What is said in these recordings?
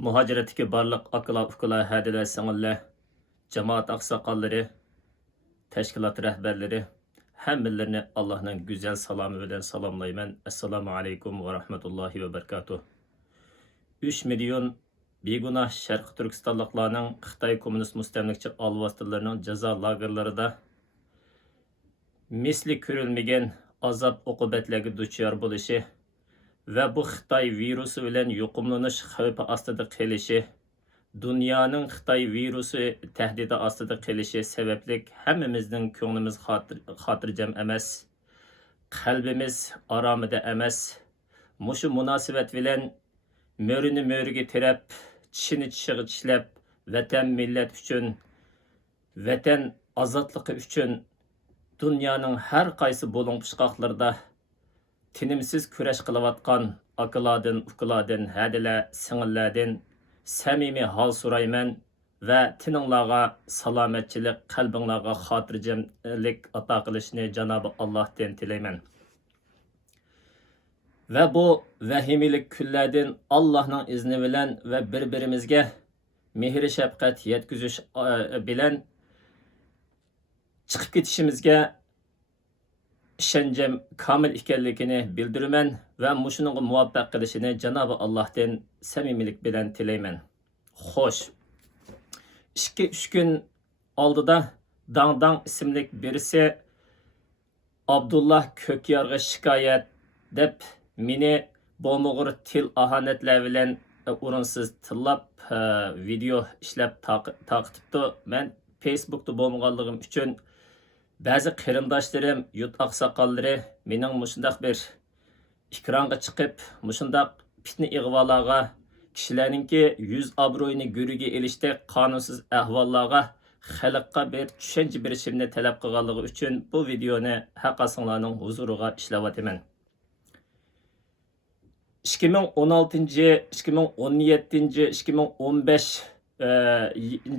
Muhaciretdeki barlıq akıla ukula hədilə singillər, cemaat aqsaqalları, təşkilat rəhbərləri, həmmələrini Allah'ın güzel salamı bilen salamlayman. Esselamu aleykum ve rahmetullahi ve berekatuh. 3 milyon beguna Şərqi Türkistanlıqlarının Xitay Komünist Müstəmləkçi alvastılarının ceza lagerlarında misli körülmegen azap okubetlerge duçar buluşu ve bu Xitay virusu bilen yuqumlanış xavfi astıda qilishi, dünyanın Xitay virusu təhdidi astıda qilishi sebeplik hemmimizдің ko'nglimiz xotirjam emas, qalbimiz aramida emas. Mushu munosabat bilan mo'rini mo'riga tirab, tishini tishiga tishlab, vatan millat uchun, vatan ozodligi uchun dunyoning har qaysi bo'ling'ishqoqlarida tinimsiz kurash qilayotgan akalardan, ukalardan, hadila, singillardan samimiy hol so'rayman va tininglarga salomatchilik, qalbinglarga xotirjamlik ato qilishni Janobi Allohdan tilayman. Ve bu vahimilik kunlardan Allah'ın izni bilen ve bir-birimizga mehr shafqat yetkazish bilen chiqib ketishimizga ishoncim komil ekanligini bildiraman va mushuning muvaffaq qilishini Janobi Allohdan samimilik bilan tilayman. Xo'sh, 2-3 kun oldida Dangdang ismli birisi Abdullah Kökyarga shikoyat deb meni bo'lmag'ur til ahanetler bilen o'rinsiz tillab video ishlab taqitibdi. Men Facebook'ta bo'lmaganligim uchun ba'zi qarindoshlarim, yurt aqsoqollari mening mushundaq bir ekronga chiqib, mushundaq fitna ig'volarga, kishilarningki yuz obro'yini go'riga elishda qonunsiz ahvollarga xalqqa bir tushuncha berishimni talab qilganligi uchun bu videoni haqqasinglarning huzuriga ishlayotiman. 2016, 2017, 2015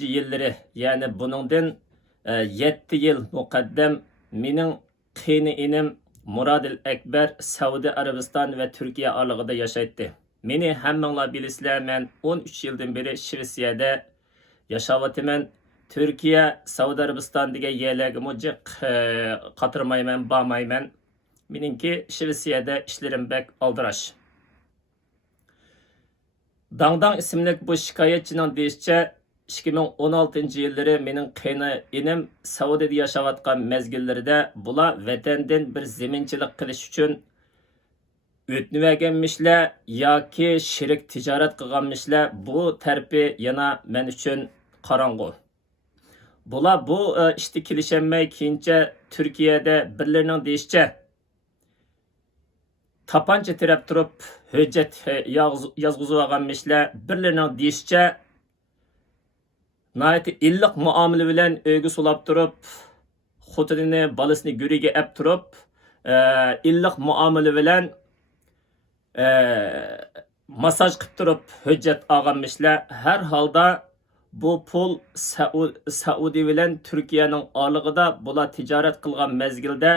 yılları, yani bunundan 7 yıl mukaddem mening qiyni inim Muradil Ekber Saudi Arabistan ve Türkiye aralığında yaşaydı. Meni hammanglar bilisizlar, men 13 yıldan beri Şvetsiyada yaşayotiman. Türkiye, Saudi Arabistan degan yerlarga mujiq qatirmayman, bormayman. Meningki Şvetsiyada ishlarim bek aldirash. Dangdang isimli bu şikayetçinin deyişçe 2016 yılları mening qiyni inim Saudiyada yaşayotgan mezgillerinde bula vatandan bir zeminchilik qilish uchun o'tniverganmishlar yoki shirik tijorat qilganmishlar. Bu tarpi yana men uchun qorong'u. Bular bu ishni kelishamay keyincha Türkiye'de birlarining deyişçe tapanca tirab turib hujjat yozg'izib olganmishlar. Birlarining deyishicha nayati illiq muomala bilan uyga sulab turib, xotinini, bolasini go'riga olib turib, illiq muomala bilan masaj qilib turib hujjat olganmishlar. Har holda bu pul Saudi bilan Turkiyaning orlig'ida bular tijorat qilgan mezgilda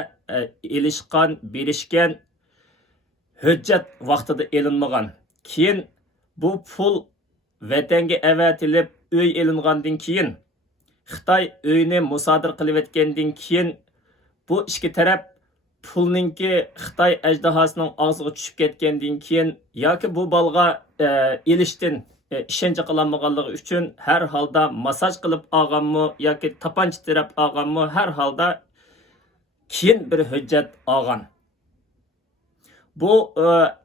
elishgan, berishgan hujjat vaqtida elinmagan. Keyin bu pul vatanga avatilib uy elingandan keyin, Xitoy uyni musodir qilib etgandan keyin bu ikki taraf pulninki Xitoy ajdahosining og'ziga tushib ketgandan keyin yoki bu balga elishdan ishonch qilinmaganligi uchun har holda masaj qilib olganmi yoki tapancha tirab olganmi, har holda keyin bir hujjat olgan. Bu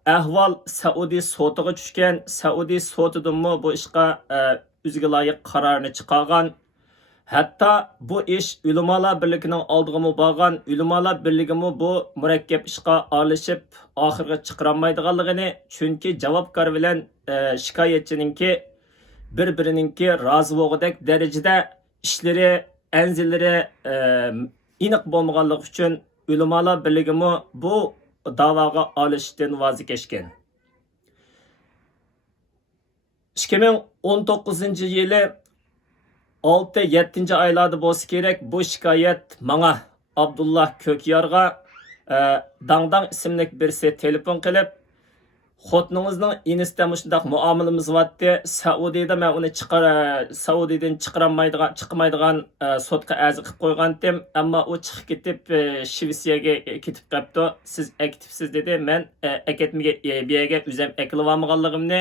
ahvol Saudi sotiga tushgan. Saudi sotidanmi bu ishga o'ziga loyiq qarorni chiqargan. Hatta bu ish ulamolar birligining oldiga borgan. Ulamolar birligimi bu murakkab ishga aralashib oxirga chiqarolmaydiganligini, chunki javobgar bilan shikoyatchininki bir-birininki rozi bo'lgudek darajada ishlari, anzillari aniq bo'lmaganligi uchun ulamolar birligimi bu davaga alıştın voz kechgan. 2019 yılı 6-7 aylarda bo'lsa kerak bu shikoyat manga Abdullah Kökyarga Dangdang ismli birisi telefon qilib, xotiningizning inisida mushundaq muomalamiz vatdi. Saudiyada men uni Saudiyadan chiqmaydigan sotqa a'zo qilib qo'ygandim, ammo u chiqib ketib Shvetsiyaga ketib qolibdi. Siz aktivsiz dedi. Men aketmiga biyaga o'zim akilib olmaganligimni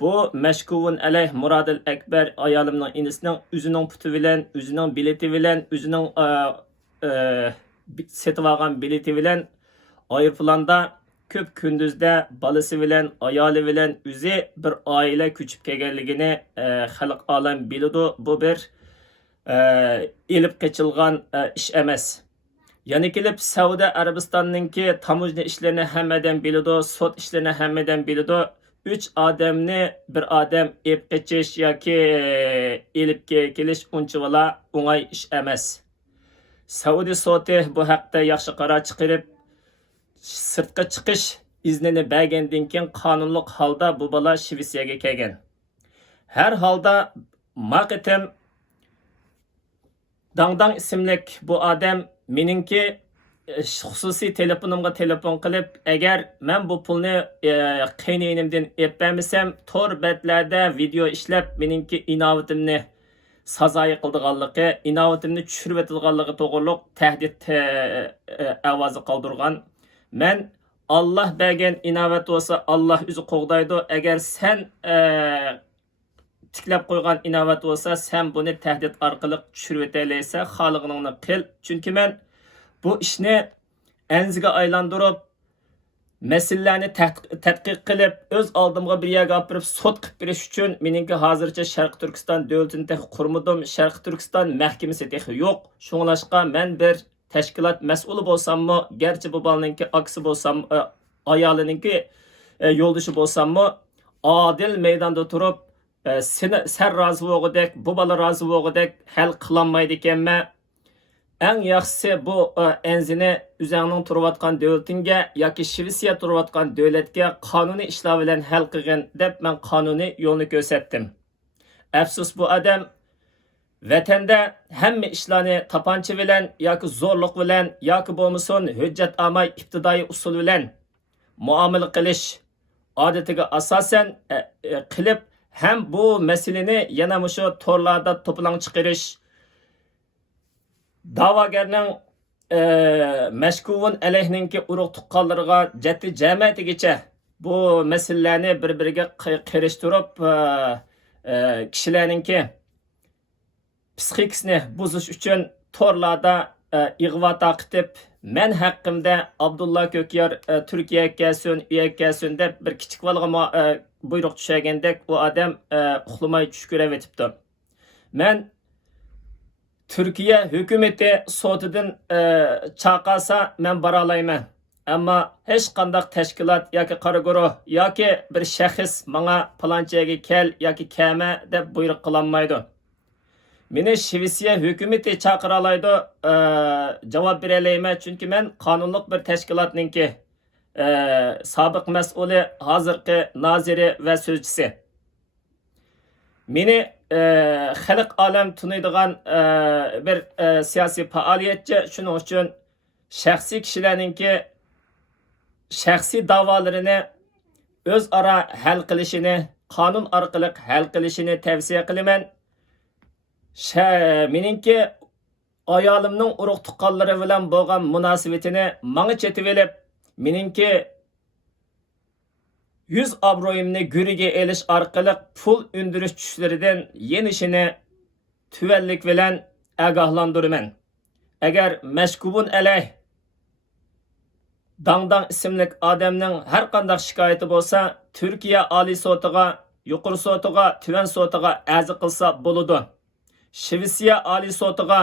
bu Mashkuvun alayh Muradil Akbar ayolimning inisining o'zining puti bilan, o'zining bileti bilan, o'zining setib olgan bileti bilan aeroplanda köp gündüzde balası bilen, ayali bilen üzü bir aile küçüp kelganligini xalq alam bilidu. Bu bir elip geçilgan iş emas. Yani kelip Saudiya Arabistan'ınki tamujni işlerini hemmeden bilidu, sot işlerini hemmeden bilidu. 3 adamni bir adam elip geçiş yoki elip kelish unchavala o'ng'ay ish emas. Saudiya soti bu haqda yaxshi qaror chiqarib, sırtqa chiqish iznini bergandan keyin qonunli holda bu bola Shvetsiyaga kelgan. Her holda maqitim Dangdang ismlik bu adam meningki xususiy telefonimga telefon qilib, agar men bu pulni qaynonimdan epmasam, tor betlarda video ishlab meningki inovatimni sazoyi qildiganligi, inovatimni tushirib etilganligi to'g'riliq tahdid ovozi qoldirgan. Men Allah bergen inavet olsa Allah üzü qo'g'daydi. Agar sen tiklab qo'ygan inavet olsa sen bunu tahdid orqali tushirib etalaysan, xolig'ingni qil. Chunki men bu ishni anziga aylantirib, masalalarni tadqiq qilib, o'z oldimga bir yerga olib sot qilib berish uchun meningki hozircha Sharq Turkiston davlatini qurmadim. Sharq Turkiston mahkamasi yo'q. Shunglashqa men bir tashkilot mas'uli bo'lsammi, garchi bu bolaninki aksi bo'lsam, ayolininki yo'ldoshi bo'lsammi, adil maydonda turib, sen rozi bo'lgudek, bu bola rozi bo'lgudek hal qilolmaydi ekanman. Eng yaxshisi bu enzini o'zingning turayotgan davlatingga yoki Shvetsiya turayotgan davlatga qonuniy ishlar bilan hal qilgin deb men qonuniy yo'lni ko'rsatdim. Afsus bu odam vatanda hamma ishlarni tapancha bilan yoki zo'rlik bilan yoki bo'lmasin hujjat olmay ibtidoiy usul bilan muomala qilish odatiga asosan qilib, ham bu masalani yana shu torlarda to'plang chiqarish, da'vogarning Mashkuvun alayhninki urug' tuqqanlariga jaddi jamiyatigacha bu masalalarni bir-biriga qirishtirib, kishilarninki psixikasini buzish uchun torlarda ig'vo taqitib, men haqqimda Abdullah Ko'kyar Turkiyaga kelsin, uyaga kelsin deb bir kichik bolaga buyruq tushagandek u odam uxlamay tush ko'ravetibdi. Men Türkiye hükümeti sotidan chaqasa men bora olayman. Ammo hech qanday tashkilot yoki qora guruh yoki bir shaxs menga palonchaga kel yoki kelma deb buyruq qilolmaydi. Meni Shvetsiya hükümeti chaqira oladi, javob bera olmayman, chunki men qonunliq bir tashkilotninki sobiq mas'uli, hozirgi noziri va so'zchisi. Meni xalq olam tunuydigan bir siyosiy faoliyatchi, shuning uchun shaxsiy kishilarninki shaxsiy da'volarini o'zaro hal qilishini, qonun orqali hal qilishini tavsiya qilaman. Meningki ayolimning urug' tuqqanlari bilan bo'lgan munosabatini menga chetib olib, meningki 100 obro'yimni guriga elish orqali pul undirish tushlaridan yenishini tuvanlik bilan ogohlantiraman. Agar Mashkuvun alayh Dangdang ismli odamning har qanday shikoyati bo'lsa, Turkiya oliy sotiga, yuqori sotiga, tuvan sotiga arz qilsa bo'ladi. Shvetsiya oliy sotiga,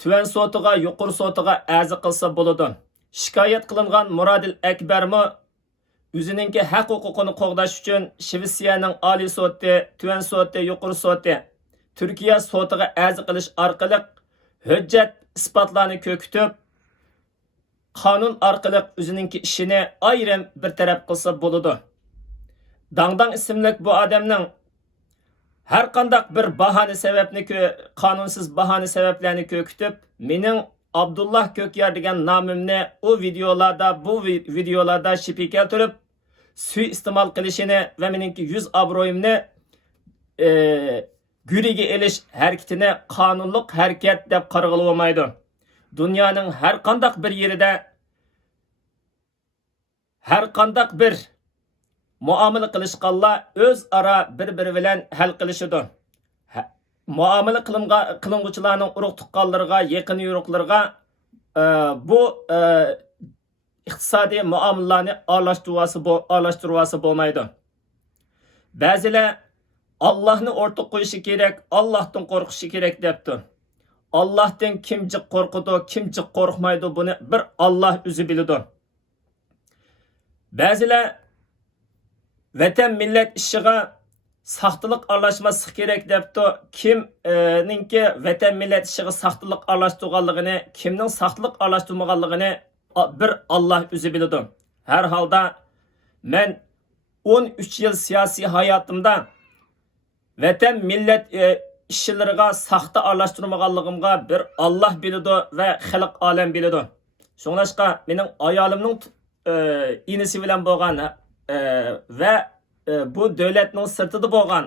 tuvan sotiga, yuqori sotiga arz qilsa bo'ladi. Shikoyat qilingan Muradil Akbarmi o'zininki haq huquqini qo'g'dash uchun Shvetsiyaning oliy soti, tuvan soti, yuqori soti, Turkiya sotiga arz qilish orqali hujjat isbotlarni ko'kitib, qonun orqali o'zininki ishini ayrim bir taraf qilsa bo'ladi. Dangdang ismli bu odamning har qanday bir bahona sababni, qonunsiz bahona sabablarni ko'kitib, mening Abdullah Ko'kyar degan nomimni bu videolarda shipi keltirib, suiiste'mol qilishini va meningki yuz obro'yimni guriga elish harakatini qonunliq harakat deb qarag'ili bo'lmaydi. Dunyoning har qanday bir yerida har qanday bir muomala qilishganlar o'zaro bir-biri bilan hal qilishidi. Muomala qilinguvchilarning urug' tuqqanlarga, yaqin yo'riqlarga bu iqtisodiy muomalalarni aralashtiruvasi bo'lmaydi. Ba'zilar Allohni o'rtaq qo'yishi kerak, Allohdan qo'rqishi kerak debdi. Allohdan kim jiq qo'rqidi, kim jiq qo'rqmaydi, buni bir Alloh o'zi biladi. Ba'zilar vatan millat ishiga saxtalik aralashmasi kerak debdi. Kimninki vatan millat ishiga saxtalik aralashtirganligini, kimning saxtalik aralashtirmaganligini bir Alloh o'zi biladi. Har holda men 13 yil siyosiy hayotimda vatan millat ishlariga saxta aralashtirmaganligimga bir Alloh biladi va xalq olam biladi. Shunglashqa mening ayolimning inisi bilan bo'lgan va bu davlatning sirtida bo'lgan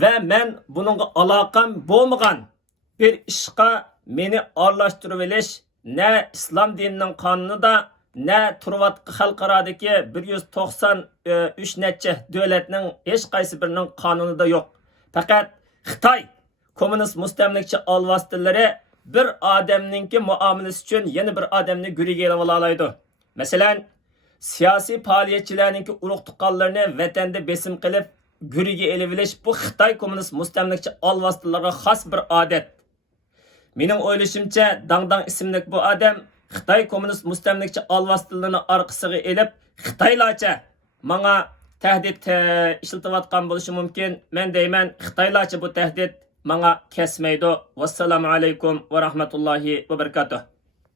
va men buningga aloqam bo'lmagan bir ishqa meni aralashtirib olish ne islom dinining qonunida ne turvatqi xalqarodagi 193 necha davlatning hech qaysi birining qonunida yo'q. Faqat Xitoy kommunist mustamlikchi alvostilari bir odamningki muomalasi uchun yana bir odamni guriga olib oladi. Masalan, siyosiy faoliyatchilarningki urug' tuqqanlarni vatanda besim qilib guriga elib olish bu Xitoy kommunist mustamlikchi alvostilariga xos bir odat. Mening o'ylashimcha, Dangdang ismli bu odam Xitoy kommunist mustamlikchi alvostillarni orqasiga elib, Xitoylarcha menga tahdid ishlatayotgan bo'lishi mumkin. Men deyman, Xitoylarcha bu tahdid menga kesmaydi. Vassalamu alaykum va rahmatullohi va barakatuh.